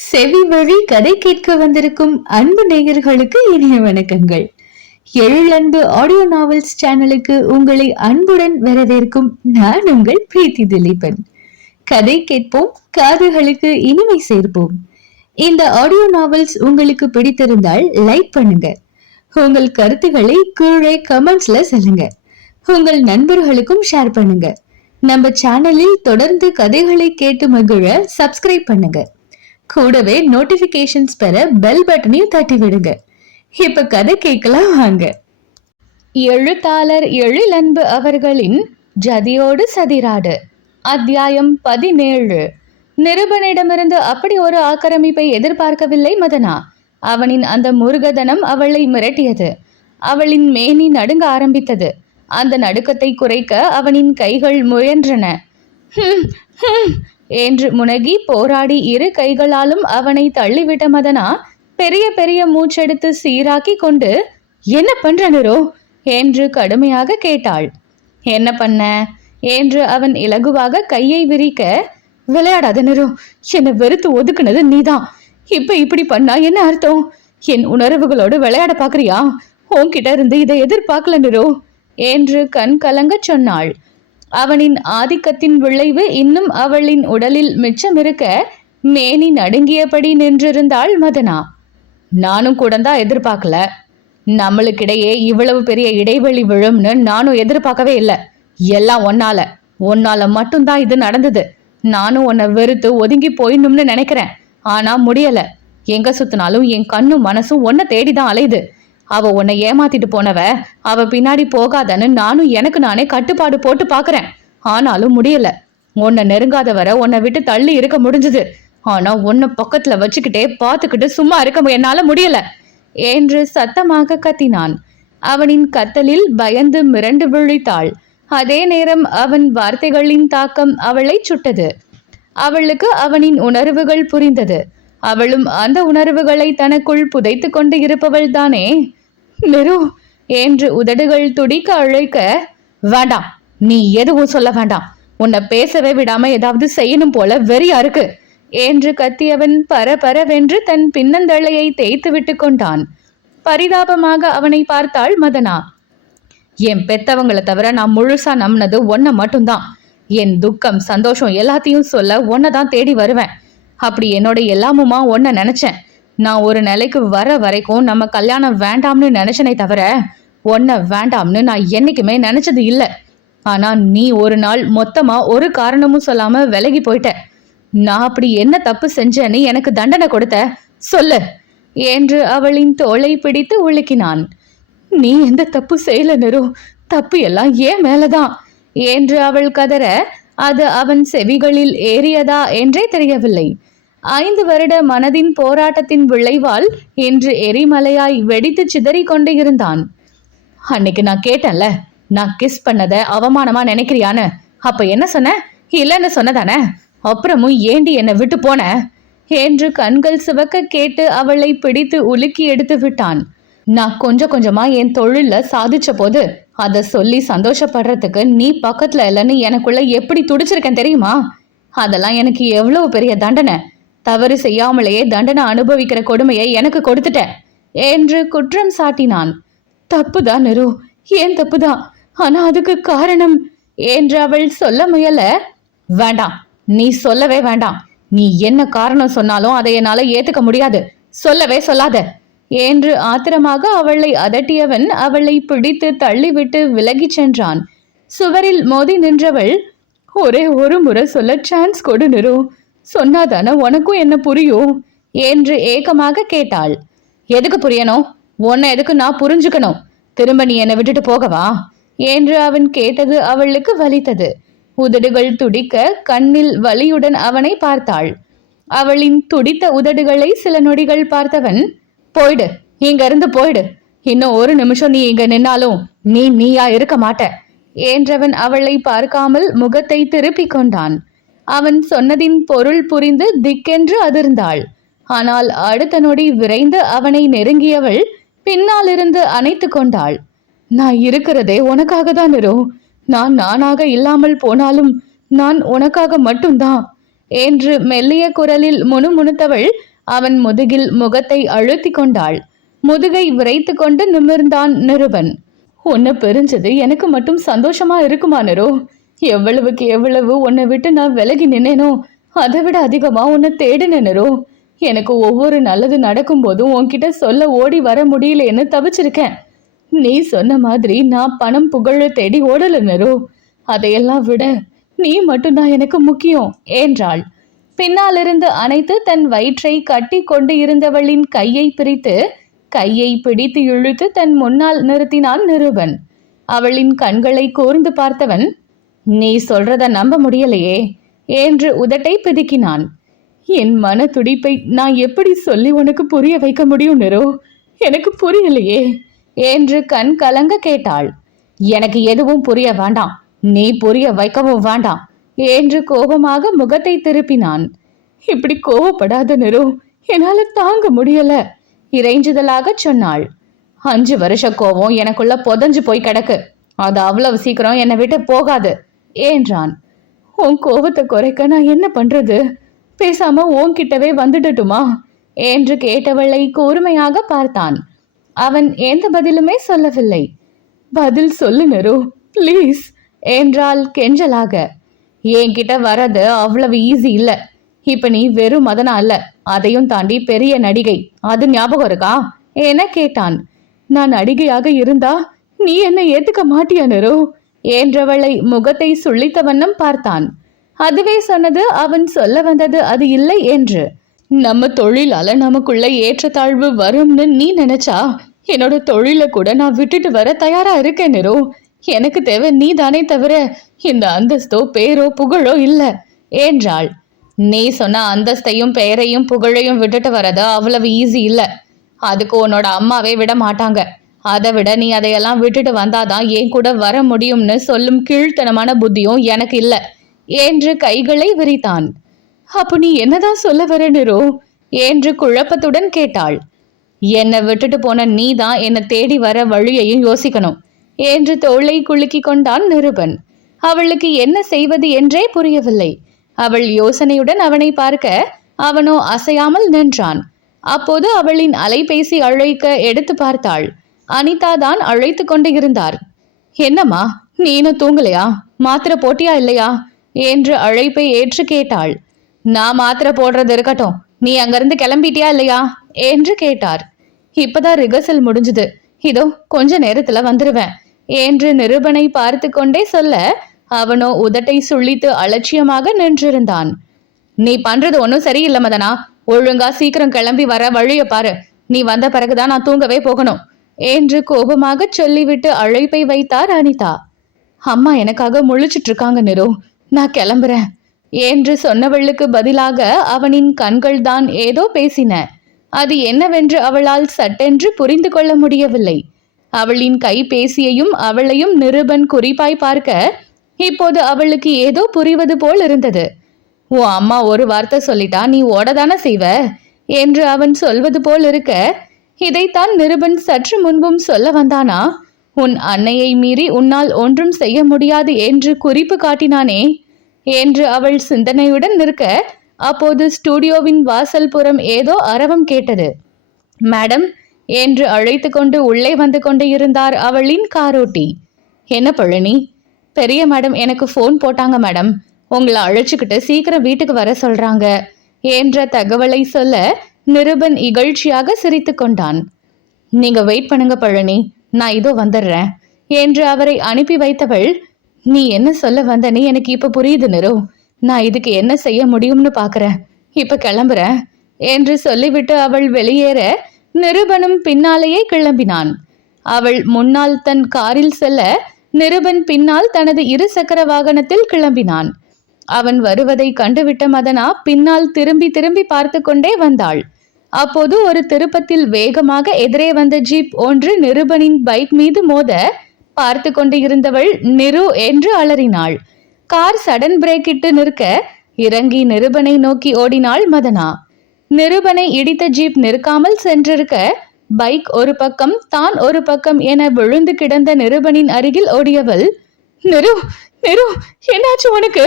செவி வழி கதை கேட்க வந்திருக்கும் அன்பு நேயர்களுக்கு இனிய வணக்கங்கள். எழிலன்பு ஆடியோ நாவல்ஸ் சேனலுக்கு உங்களை அன்புடன் வரவேற்கும் நான் உங்கள் பிரீத்தி திலீபன். கதை கேட்போம், காதுகளுக்கு இனிமை சேர்ப்போம். இந்த ஆடியோ நாவல்ஸ் உங்களுக்கு பிடித்திருந்தால் லைக் பண்ணுங்க. உங்கள் கருத்துக்களை கீழே கமெண்ட்ஸ்ல சொல்லுங்க. உங்கள் நண்பர்களுக்கும் ஷேர் பண்ணுங்க. நம்ம சேனலில் தொடர்ந்து கதைகளை கேட்டு மகிழ சப்ஸ்கிரைப் பண்ணுங்க. கூடவே நோட்டிபிகேஷன்ஸ் பெற பெல் பட்டனையும் தட்டி விடுங்க. இப்ப கதை கேட்கலாம் வாங்க. எழுத்தாளர் எழிலன்பு அவர்களின் ஜதியோடு சதிராடு, அத்தியாயம் 17. நிருபனிடமிருந்து அப்படி ஒரு ஆக்கிரமிப்பை எதிர்பார்க்கவில்லை மதனா. அவனின் அந்த முருகதனம் அவளை மிரட்டியது. அவளின் மேனி நடுங்க ஆரம்பித்தது. அந்த நடுக்கத்தை குறைக்க அவனின் கைகள் முயன்றன. என்று முனகி போராடி இரு கைகளாலும் அவனை தள்ளிவிட்ட மதனா பெரிய பெரிய மூச்செடுத்து சீராக்கி கொண்டு, என்ன பண்ற நிரோ என்று கடுமையாக கேட்டாள். என்ன பண்ண என்று அவன் இலகுவாக கையை விரிக்க, விளையாடாத நிரோ, என்னை வெறுத்து ஒதுக்குனது நீதான். இப்ப இப்படி பண்ணா என்ன அர்த்தம்? என் உணர்வுகளோடு விளையாட பாக்குறியா? உன்கிட்ட இருந்து இதை எதிர்பார்க்கல நிரோ என்று கண் கலங்க சொன்னாள். அவனின் ஆதிக்கத்தின் விளைவு இன்னும் அவளின் உடலில் மிச்சமிருக்க மேனி நடுங்கியபடி நின்றிருந்தாள் மதனா. நானும் கூட தான் எதிர்பார்க்கல. நம்மளுக்கிடையே இவ்வளவு பெரிய இடைவெளி விழும்னு நானும் எதிர்பார்க்கவே இல்லை. எல்லாம் ஒன்னால மட்டும்தான் இது நடந்தது. நானும் உன்னை வெறுத்து ஒதுங்கி போயிடணும்னு நினைக்கிறேன். ஆனா முடியல. எங்க சுத்தினாலும் என் கண்ணும் மனசும் உன்னை தேடிதான் அலையுது. அவ உன்னை ஏமாத்திட்டு போனவ அவ பின்னாடி போகாதன்னு நானும் எனக்கு நானே கட்டுப்பாடு போட்டு பாக்குறேன். ஆனாலும் முடியல. உன்னை நெருங்காத வர உன்னை விட்டு தள்ளி இருக்க முடிஞ்சது. ஆனா உன்னை பக்கத்துல வச்சுக்கிட்டே பாத்துக்கிட்டு சும்மா இருக்க என்னால முடியல என்று சத்தமாக கத்தினான். அவனின் கத்தலில் பயந்து மிரண்டு விழித்தாள். அதே நேரம் அவன் வார்த்தைகளின் தாக்கம் அவளை சுட்டது. அவளுக்கு அவனின் உணர்வுகள் புரிந்தது. அவளும் அந்த உணர்வுகளை தனக்குள் புதைத்து கொண்டு இருப்பவள் தானே. மெரு என்று உதடுகள் துடிக்க அழைக்க, வேண்டாம், நீ எதுவும் சொல்ல வேண்டாம். உன்னை பேசவே விடாம ஏதாவது செய்யணும் போல வெறியா இருக்கு என்று கத்தியவன் பரபரவென்று தன் பின்னந்தளையை தேய்த்து விட்டு கொண்டான். பரிதாபமாக அவனை பார்த்தாள் மதனா. என் பெத்தவங்களை தவிர நான் முழுசா நம்பினது ஒன்ன மட்டும்தான். என் துக்கம் சந்தோஷம் எல்லாத்தையும் சொல்ல ஒன்னதான் தேடி வருவேன். அப்படி என்னோட எல்லாமுமா ஒன்ன நினைச்சேன். நான் ஒரு நிலைக்கு வர வரைக்கும் நம்ம கல்யாணம் வேண்டாம்னு நினைச்சனே தவிர ஒன்ன வேண்டாம்னு நான் என்னைக்குமே நினைச்சது இல்லை. ஆனா நீ ஒரு நாள் மொத்தமா ஒரு காரணமும் சொல்லாம விலகி போயிட்ட. நான் அப்படி என்ன தப்பு செஞ்சேன்னு எனக்கு தண்டனை கொடுத்த சொல்லு என்று அவளின் தோளை பிடித்து உலுக்கினான். நீ எந்த தப்பு செய்யல நிரு, தப்பு எல்லாம் ஏன் மேலதான் என்று அவள் கதற, அது அவன் செவிகளில் ஏறியதா என்றே தெரியவில்லை. 5 வருட மனதின் போராட்டத்தின் விளைவால் இன்று எரிமலையாய் வெடித்து சிதறி கொண்டு இருந்தான். அன்னைக்கு நான் கேட்டேன்ல, நான் கிஸ் பண்ணத அவமானமா நினைக்கிறியான்னு. அப்ப என்ன சொன்ன? இல்லைன்னு சொன்னதானே. அப்புறமும் ஏண்டி என்னை விட்டு போன என்று கண்கள் சிவக்க கேட்டு அவளை பிடித்து உலுக்கி எடுத்து விட்டான். நான் கொஞ்சம் கொஞ்சமா என் தொழில சாதிச்ச போது அதை சொல்லி சந்தோஷப்படுறதுக்கு நீ பக்கத்துல இல்லைன்னு எனக்குள்ள எப்படி துடிச்சிருக்கேன் தெரியுமா? அதெல்லாம் எனக்கு எவ்வளவு பெரிய தண்டனை. தவறு செய்யாமலேயே தண்டனை அனுபவிக்கிற கொடுமையை எனக்கு கொடுத்துட்ட என்று குற்றம் சாட்டினான். தப்புதான் நிரு, ஏன் தப்புதான். ஆனா அதுக்கு காரணம் என்று அவள் சொல்ல முயல. வேண்டாம், நீ சொல்லவே வேண்டாம். நீ என்ன காரணம் சொன்னாலும் அதை என்னால ஏத்துக்க முடியாது. சொல்லவே சொல்லாத என்று ஆத்திரமாக அவளை அதட்டியவன் அவளை பிடித்து தள்ளிவிட்டு விலகி சென்றான். சுவரில் மோதி நின்றவள், ஒரே ஒரு முறை சொல்ல சான்ஸ் கொடு நிரு, சொன்னாதான உனக்கும் என்ன புரியும் என்று ஏக்கமாக கேட்டாள். எதுக்கு புரியணும்? உன்னை எதுக்கு நான் புரிஞ்சுக்கணும்? திரும்ப நீ என்னை விட்டுட்டு போகவா என்று அவன் கேட்டது அவளுக்கு வலித்தது. உதடுகள் துடிக்க கண்ணில் வலியுடன் அவனை பார்த்தாள். அவளின் துடித்த உதடுகளை சில நொடிகள் பார்த்தவன், போயிடு, இங்க இருந்து போயிடு. இன்னும் ஒரு நிமிஷம் நீ இங்க நின்னாலும் நீயா இருக்க மாட்ட என்றவன் அவளை பார்க்காமல் முகத்தை திருப்பிக் கொண்டான். அவன் சொன்னதின் பொருள் புரிந்து திக்கென்று அதிர்ந்தாள். ஆனால் அடுத்த நொடி விரைந்து அவனை நெருங்கியவள் பின்னால் இருந்து அணைத்து கொண்டாள். நான் இருக்கிறதே உனக்காக தான் நிரோ. நான் நானாக இல்லாமல் போனாலும் நான் உனக்காக மட்டும்தான் என்று மெல்லிய குரலில் முணுமுணுத்தவள் அவன் முதுகில் முகத்தை அழுத்தி கொண்டாள். முதுகை விரைத்து கொண்டு நிமிர்ந்தான் நிருபன். உன்னை பிரிஞ்சது எனக்கு மட்டும் சந்தோஷமா இருக்குமா நிரு? எவ்வளவுக்கு எவ்வளவு உன்னை விட்டு நான் விலகி நின்னேனோ அதை விட அதிகமா உன்னை தேடினேன் நிரு. எனக்கு ஒவ்வொரு நல்லது நடக்கும் போதும் உன்கிட்ட சொல்ல ஓடி வர முடியலன்னு தவிச்சிருக்கேன். நீ சொன்ன மாதிரி நான் பணம் புகழ தேடி ஓடல நிரு. அதையெல்லாம் விட நீ மட்டும்தான் எனக்கு முக்கியம் என்றாள். பின்னாலிருந்து அணைத்து தன் வயிற்றை கட்டி கொண்டு இருந்தவளின் கையை பிரித்து கையை பிடித்து இழுத்து தன் முன்னால் நிறுத்தினான் நிருபன். அவளின் கண்களை கூர்ந்து பார்த்தவன், நீ சொல்றத நம்ப முடியலையே என்று உதட்டை பிதுக்கினான். என் மன துடிப்பை நான் எப்படி சொல்லி உனக்கு புரிய வைக்க முடியும் நிரு? எனக்கு புரியலையே என்று கண் கலங்க கேட்டாள். எனக்கு எதுவும் புரிய வேண்டாம், நீ புரிய வைக்கவும் வேண்டாம் என்று கோபமாக முகத்தை திருப்பினான். இப்படி கோவப்படாத நிரு, என்னால தாங்க முடியல இறைஞ்சுதலாக சொன்னாள். 5 வருஷ கோவம் எனக்குள்ள புதஞ்சு போய் கிடக்கு, அது அவ்வளவு சீக்கிரம் என்னை விட்டு போகாது என்றான். உன் கோவத்தை குறைக்க நான் என்ன பண்றது? பேசாம உன்கிட்டவே வந்துடட்டுமா என்று கேட்டவளை கூர்மையாக பார்த்தான். அவன் எந்த பதிலுமே சொல்லவில்லை. பதில் சொல்லு நிரு பிளீஸ் என்றாள் கெஞ்சலாக. என்கிட்ட வரது அவ்வளவு ஈஸி இல்ல. இப்ப நீ வெறும் மதனா அல்ல, அதையும் தாண்டி பெரிய நடிகை, அது ஞாபகம் இருக்கா என கேட்டான். நான் நடிகையாக இருந்தா நீ என்ன ஏத்துக்க மாட்டியா நிரு என்றவளை முகத்தை சுள்ளித்த வண்ணம் பார்த்தான். அதுவே சொன்னது அவன் சொல்ல வந்தது அது இல்லை என்று. நம்ம தொழிலால நமக்குள்ள ஏற்றத்தாழ்வு வரும்னு நீ நினைச்சா என்னோட தொழில கூட நான் விட்டுட்டு வர தயாரா இருக்கேன் நிரு. எனக்கு தேவை நீ தானே தவிர இந்த அந்தஸ்தோ பேரோ புகழோ இல்ல என்றாள். நீ சொன்ன அந்தஸ்தையும் பெயரையும் புகழையும் விட்டுட்டு வரது அவ்வளவு ஈஸி இல்ல. அதுக்கு உன்னோட அம்மாவே விட மாட்டாங்க. அதை விட நீ அதையெல்லாம் விட்டுட்டு வந்தாதான் என் கூட வர முடியும்னு சொல்லும் கீழ்த்தனமான புத்தியும் எனக்கு இல்ல என்று கைகளை விரித்தான். அப்ப நீ என்னதான் சொல்ல வர நிரு என்று குழப்பத்துடன் கேட்டாள். என்னை விட்டுட்டு போன நீ தான் என்னை தேடி வர வழியையும் யோசிக்கணும் என்று தோளை குலுக்கி கொண்டான் நிருபன். அவளுக்கு என்ன செய்வது என்றே புரியவில்லை. அவள் யோசனையுடன் அவனை பார்க்க அவனோ அசையாமல் நின்றான். அப்போது அவளின் அலைபேசி அழைக்க எடுத்து பார்த்தாள். அனிதா தான் அழைத்து கொண்டு இருந்தார். என்னம்மா, நீ இன்னும் தூங்கலையா? மாத்திரை போட்டியா இல்லையா என்று அழைப்பை ஏற்று கேட்டாள். நான் மாத்திரை போடுறது இருக்கட்டும், நீ அங்கிருந்து கிளம்பிட்டியா இல்லையா என்று கேட்டார். இப்பதான் ரிகர்சல் முடிஞ்சுது, இதோ கொஞ்ச நேரத்துல வந்துருவேன் என்று நிருபனை பார்த்து கொண்டே சொல்ல அவனோ உதட்டை சுள்ளித்து அலட்சியமாக நின்றிருந்தான். நீ பண்றது ஒன்னும் சரியில்லை மதனா, ஒழுங்கா சீக்கிரம் கிளம்பி வர வழிய பாரு. நீ வந்த பிறகுதான் நான் தூங்கவே போகணும் என்று கோபமாக சொல்லிவிட்டு அழைப்பை வைத்தார் அனிதா. அம்மா எனக்காக முழிச்சிட்டு இருக்காங்க நிரு, நான் கிளம்புறேன் என்று சொன்னவளுக்கு பதிலாக அவனின் கண்கள் தான் ஏதோ பேசின. அது என்னவென்று அவளால் சட்டென்று புரிந்து கொள்ள முடியவில்லை. அவளின் கைபேசியையும் அவளையும் நிருபன் குறிப்பாய் பார்க்க இப்போது அவளுக்கு ஏதோ புரிவது போல் இருந்தது. உன் அம்மா ஒரு வார்த்தை சொல்லிட்டா நீ ஓடதானே செய்வ என்று அவன் சொல்வது போல் இருக்க, இதைத்தான் நிருபன் சற்று முன்பும் சொல்ல வந்தானா? உன் அன்னையை மீறி உன்னால் ஒன்றும் செய்ய முடியாது என்று குறிப்பு காட்டினானே என்று அவள் சிந்தனையுடன் நிற்க, அப்போது ஸ்டூடியோவின் வாசல் புறம் ஏதோ அரவம் கேட்டது. மேடம் என்று அழைத்து கொண்டு உள்ளே வந்து கொண்டு இருந்தார் அவளின் காரோட்டி. என்ன பழனி? பெரிய மேடம் எனக்கு ஃபோன் போட்டாங்க மேடம், உங்களை அழைச்சிக்கிட்டு சீக்கிரம் வீட்டுக்கு வர சொல்றாங்க என்ற தகவலை சொல்ல நிருபன் இகழ்ச்சியாக சிரித்து கொண்டான். நீங்க வெயிட் பண்ணுங்க பழனி, நான் இதோ வந்துடுறேன் என்று அவரை அனுப்பி வைத்தவள், நீ என்ன சொல்ல வந்தனே எனக்கு இப்ப புரியுது நிரு, நான் இதுக்கு என்ன செய்ய முடியும்னு பாக்குறேன், இப்ப கிளம்புறேன் என்று சொல்லிவிட்டு அவள் வெளியேற நிருபனும் பின்னாலேயே கிளம்பினான். அவள் முன்னால் தன் காரில் செல்ல நிருபன் பின்னால் தனது 2 சக்கர வாகனத்தில் கிளம்பினான். அவன் வருவதை கண்டுவிட்ட மதனா பின்னால் திரும்பி திரும்பி பார்த்து கொண்டே வந்தாள். அப்போது ஒரு திருப்பத்தில் வேகமாக எதிரே வந்த ஜீப் ஒன்று நிருபனின் பைக் மீது மோத பார்த்து கொண்டு இருந்தவள் நிரு என்று அலறினாள். கார் சடன் பிரேக் இட்டு நிற்க இறங்கி நிருபனை நோக்கி ஓடினாள் மதனா. நிருபனை இடித்த ஜீப் நிற்காமல் சென்றிருக்க பைக் ஒரு பக்கம் தான் ஒரு பக்கம் என விழுந்து கிடந்த நிருபனின் அருகில் ஓடியவள், நிரு நிரு என்னாச்சு உனக்கு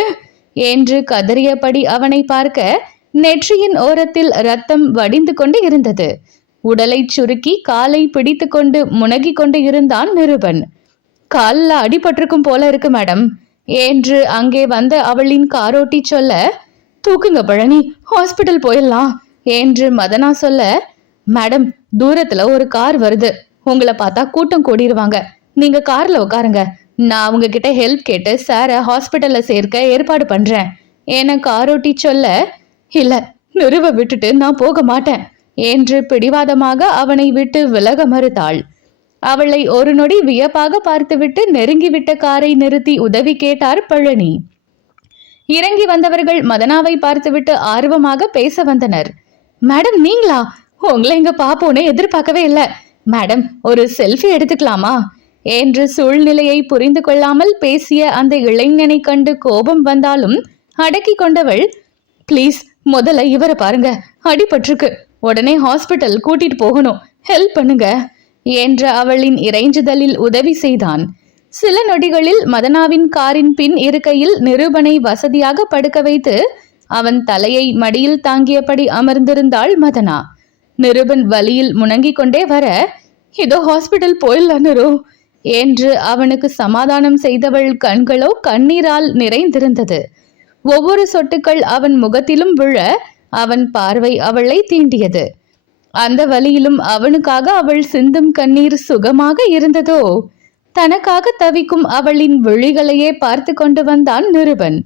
என்று கதறியபடி அவனை பார்க்க நெற்றியின் ஓரத்தில் ரத்தம் வடிந்து கொண்டு இருந்தது. உடலை சுருக்கி காலை பிடித்து கொண்டு முனகி கொண்டு இருந்தான் நிருபன். காலில் அடிபட்டிருக்கும் போல இருக்கு மேடம் என்று அங்கே வந்த அவளின் காரோட்டி சொல்ல, தூக்குங்க பழனி, ஹாஸ்பிட்டல் போயிடலாம் என்று மதனா சொல்ல, மேடம் தூரத்துல ஒரு கார் வருது, உங்களை பார்த்தா கூட்டம் கூடிடுவாங்க, நீங்க கார்ல உட்காருங்க, நான் அவங்க கிட்ட ஹெல்ப் கேட்டு சாரை ஹாஸ்பிட்டல்ல சேர்க்க ஏற்பாடு பண்றேன் என காரோட்டி சொல்ல, இல்ல நிறுவ விட்டுட்டு நான் போக மாட்டேன் என்று பிடிவாதமாக அவனை விட்டு விலக மறுத்தாள். அவளை ஒரு நொடி வியப்பாக பார்த்துவிட்டு நெருங்கிவிட்ட காரை நிறுத்தி உதவி கேட்டார் பழனி. இறங்கி வந்தவர்கள் மதனாவை பார்த்துவிட்டு ஆர்வமாக பேச வந்தனர். மேடம் நீங்களா? உங்களை இங்க பாப்போன்னு எதிர்பார்க்கவே இல்லை மேடம், ஒரு செல்ஃபி எடுத்துக்கலாமா என்று சூழ்நிலையை புரிந்து கொள்ளாமல் பேசிய அந்த இளைஞனை கண்டு கோபம் வந்தாலும் அடக்கி கொண்டவள், பிளீஸ் முதல்ல இவரை பாருங்க, அடிபட்டிருக்கு, உடனே ஹாஸ்பிட்டல் கூட்டிட்டு போகணும், ஹெல்ப் பண்ணுங்க என்ற அவளின் இறைஞ்சுதலில் உதவி செய்தான். சில நொடிகளில் மதனாவின் காரின் பின் இருக்கையில் நிருபனை வசதியாக படுக்க வைத்து அவன் தலையை மடியில் தாங்கியபடி அமர்ந்திருந்தாள் மதனா. நிருபன் வலியில் முணங்கிக் கொண்டே வர, இதோ ஹாஸ்பிட்டல் போயிடலாம் நிரு என்று அவனுக்கு சமாதானம் செய்தவள் கண்களோ கண்ணீரால் நிறைந்திருந்தது. ஒவ்வொரு சொட்டுக்கள் அவன் முகத்திலும் விழ அவன் பார்வை அவளை தீண்டியது. அந்த வலியிலும் அவனுக்காக அவள் சிந்தும் கண்ணீர் சுகமாக இருந்ததோ? தனக்காக தவிக்கும் அவளின் விழிகளையே பார்த்து கொண்டு வந்தான் நிருபன்.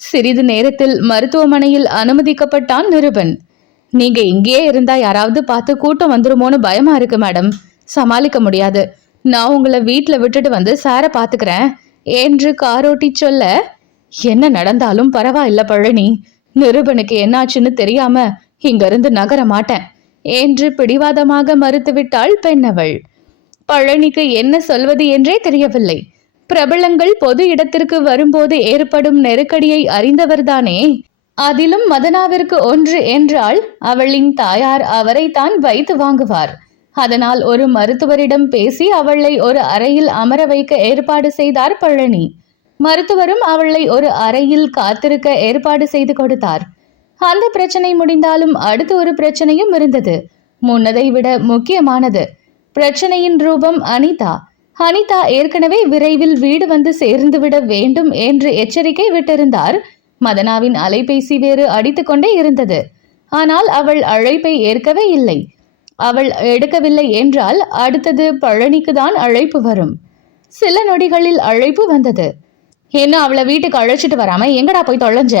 சிறிது நேரத்தில் மருத்துவமனையில் அனுமதிக்கப்பட்டான் நிருபன். நீங்க இங்கேயே இருந்தா யாராவது பார்த்து கூட்டம் வந்துருமோன்னு பயமா இருக்கு மேடம், சமாளிக்க முடியாது, நான் உங்களை வீட்டுல விட்டுட்டு வந்து சாரை பாத்துக்கிறேன் என்று காரோட்டி சொல்ல, என்ன நடந்தாலும் பரவாயில்ல பழனி, நிருபனுக்கு என்னாச்சுன்னு தெரியாம இங்க இருந்து நகர மாட்டேன் என்று பிடிவாதமாக மறுத்துவிட்டாள் பெண்ணவள். பழனிக்கு என்ன சொல்வது என்றே தெரியவில்லை. பிரபலங்கள் பொது இடத்திற்கு வரும்போது ஏற்படும் நெருக்கடியை அறிந்தவர்தானே. அதிலும் மதனாவிற்கு ஒன்று என்றால் அவளின் தாயார் அவரைத்தான் வைத்து வாங்குவார். அதனால் ஒரு மருத்துவரிடம் பேசி அவளை ஒரு அறையில் அமர வைக்க ஏற்பாடு செய்தார் பழனி. மருத்துவரும் அவளை ஒரு அறையில் காத்திருக்க ஏற்பாடு செய்து கொடுத்தார். அந்த பிரச்சனை முடிந்தாலும் அடுத்து ஒரு பிரச்சனையும் இருந்தது. முன்னதை விட முக்கியமானது. பிரச்சனையின் ரூபம் அனிதா. அனிதா ஏற்கனவே விரைவில் வீடு வந்து சேர்ந்துவிட வேண்டும் என்று எச்சரிக்கை விட்டிருந்தார். மதனாவின் அலைபேசி வேறு அடித்துக்கொண்டே இருந்தது. ஆனால் அவள் அழைப்பை ஏற்கவே இல்லை. அவள் எடுக்கவில்லை என்றால் அடுத்தது பழனிக்கு தான் அழைப்பு வரும். சில நொடிகளில் அழைப்பு வந்தது. என்ன அவளை வீட்டுக்கு அழைச்சிட்டு வராம எங்கடா போய் தொலைஞ்ச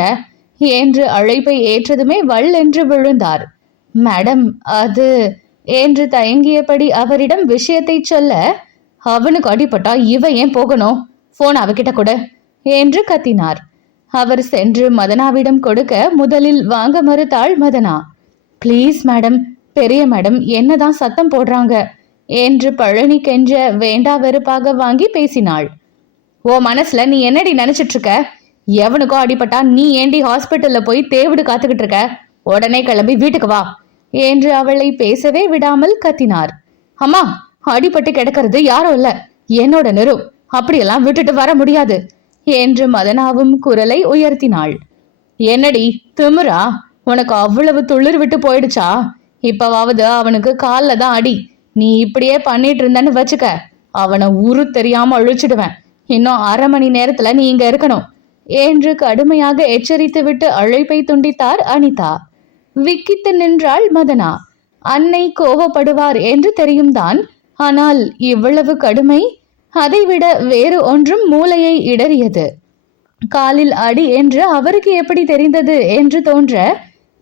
என்று அழைப்பை ஏற்றதுமே வள் என்று விழுந்தார். மேடம் அது என்று தயங்கியபடி அவரிடம் விஷயத்தை சொல்ல, அவனுக்கு அடிபட்டா இவ ஏன் போகணும், போன் அவகிட்ட கொடு என்று கத்தினார். அவர் சென்று மதனாவிடம் கொடுக்க முதலில் வாங்க மறுத்தாள் மதனா. பிளீஸ் மேடம், பெரிய மேடம் என்னதான் சத்தம் போடுறாங்க என்று பழனி கெஞ்ச வேண்டா வெறுப்பாக வாங்கி பேசினாள். ஓ மனசுல நீ என்னடி நினைச்சிட்டு இருக்க? எவனுக்கோ அடிபட்டா நீ ஏண்டி ஹாஸ்பிட்டல்ல போய் தேவிடு காத்துக்கிட்டு இருக்க? உடனே கிளம்பி வீட்டுக்கு வா என்று அவளை பேசவே விடாமல் கத்தினார். அம்மா, அடிபட்டு கிடக்கிறது யாரும் இல்ல, என்னோட நிரு, அப்படியெல்லாம் விட்டுட்டு வர முடியாது என்று மதனாவும் குரலை உயர்த்தினாள். என்னடி திமிரா, உனக்கு அவ்வளவு துளிர் விட்டு போயிடுச்சா? இப்பவாவது அவனுக்கு காலில் தான் அடி. நீ இப்படியே பண்ணிட்டு இருந்தன்னு வச்சுக்க, அவனை உரு தெரியாம அழிச்சிடுவேன். இன்னும் 1/2 மணி நேரத்துல நீ இங்க இருக்கணும் என்று கடுமையாக எச்சரித்து விட்டு அழைப்பை துண்டித்தார் அனிதா. விக்கித்து நின்றாள் மதனா. அன்னை கோபப்படுவார் என்று தெரியும் தான், ஆனால் இவ்வளவு கடுமை? அதைவிட வேறு ஒன்றும் மூளையை இடறியது. காலில் அடி என்று அவருக்கு எப்படி தெரிந்தது என்று தோன்ற,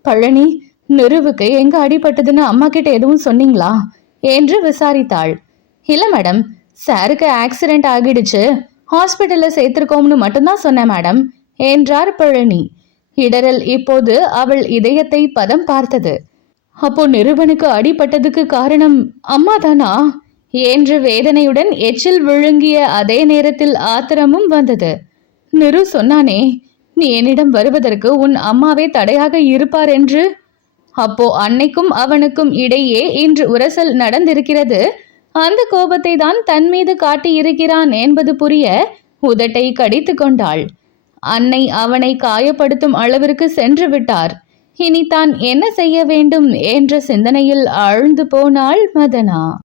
பழனி, நிருவுக்கு எங்க அடிபட்டதுன்னு அம்மா கிட்ட எதுவும் சொன்னீங்களா என்று விசாரித்தாள். இல்ல மேடம், சாருக்கு ஆக்சிடென்ட் ஆகிடுச்சு, ஹாஸ்பிட்டல்ல சேர்த்திருக்கோம்னு மட்டும்தான் சொன்னேன் மேடம் என்றார் பழனி. இடரல் இப்போது அவள் இதயத்தை பதம் பார்த்தது. அப்போ நிருபனுக்கு அடிபட்டதுக்கு காரணம் அம்மா தானா என்று வேதனையுடன் எச்சில் விழுங்கிய அதே நேரத்தில் ஆத்திரமும் வந்தது. நிரு சொன்னானே, நீ என்னிடம் வருவதற்கு உன் அம்மாவே தடையாக இருப்பார் என்று. அப்போ அன்னைக்கும் அவனுக்கும் இடையே இன்று உரசல் நடந்திருக்கிறது. அந்த கோபத்தை தான் தன் மீது காட்டியிருக்கிறான் என்பது புரிய உதட்டை கடித்து கொண்டாள். அன்னை அவனை காயப்படுத்தும் அளவிற்கு சென்று விட்டார். இனி தான் என்ன செய்ய வேண்டும் என்ற சிந்தனையில் ஆழ்ந்து போனாள் மதனா.